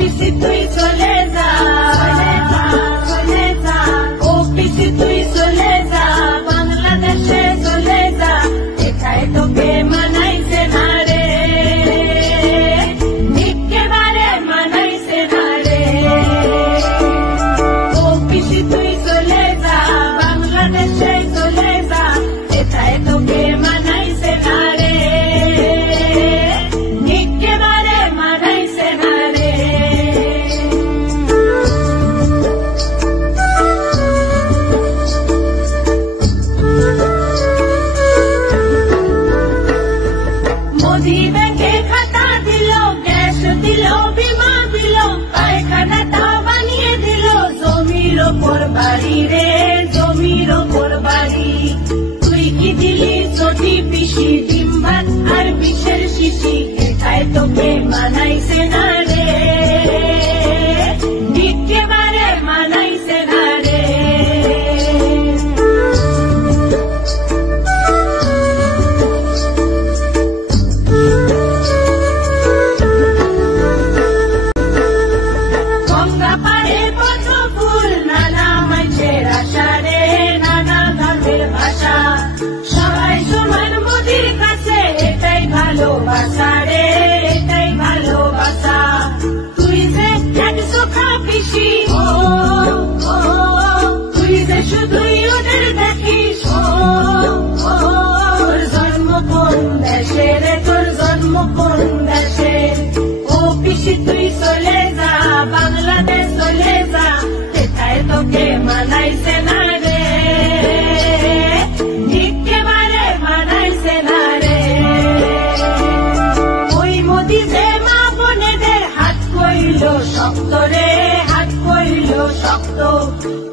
পিসি তুই চলে যা, চলে যা, ও পিসি তুই চলে যা, বাংলাদেশে চলে যা, এটাই তোকে মানাইছে না রে, একেবারে মানাইছে না রে। ও পিসি তুই চলে যা, বাংলাদেশে চলে যা, এটাই তোকে মানাইছে না রে, একেবারে মানাইছে না রে। মোদি ব্যাংকে খাতা দিল, গ্যাস দিল, বিমা দিল, পায়খানাটা বানিয়ে দিল, জমির ওপর বাড়ি রে, জমির ওপর বাড়ি। তুই কি দিলি চটি পিসি, ডিম ভাত আর বিষের শিশি, এটাই তোকে মানাইছে না রে, একেবারে মানাইছে না রে। গঙ্গা পাড়ে পদ্ম ফুল, নানা মানুষের আশা রে, নানা ধর্মের ভাষা, সবাই সমান মোদির কাছে, এটাই ভালোবাসা রে, এটাই ভালোবাসা। তুই যে একশো পিসি, ও তুই যে শুধুই ওদের দেখিস, ও তোর জন্ম কোন দেশে রে, তোর জন্ম কোন দেশে। ও পিসি তুই চলে যা, বাংলাদেশ চলে যা, এটাই তোকে মানাইছে না রে, একেবারে মানাইছে না রে। ওই মোদি যে মা বোনেদের হাত কইল শক্ত রে, হাত কইল শক্ত,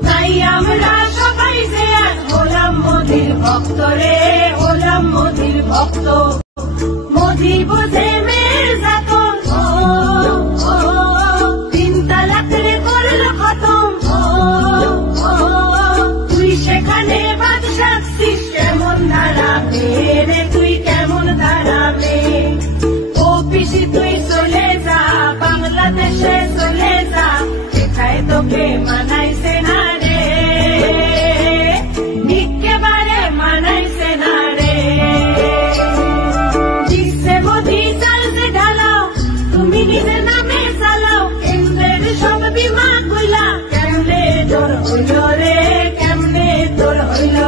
তাই আমরা সবাই যে আজ হলাম মোদির ভক্ত রে, হলাম মোদির ভক্ত। মোদি বোঝে মেয়ের যাতন, তিন তালাকের করল খতম, তুই সেখানে বাদশা ছিস, কেমন দাঁড়াবে রে, তুই কেমন দাঁড়াবে। ও পিসি তুই চলে যা, বাংলাদেশে চলে যা, এটাই তোকে মানাইছে না রে, একেবারে মানাইছে না রে। দিচ্ছে মোদি চাল যে ঢালাও, তুমি নিজের নামে চালাও, কেন্দ্রের সব বিমা গুলা, কেমনে তোর হইল রে, কেমনে তোর হইল।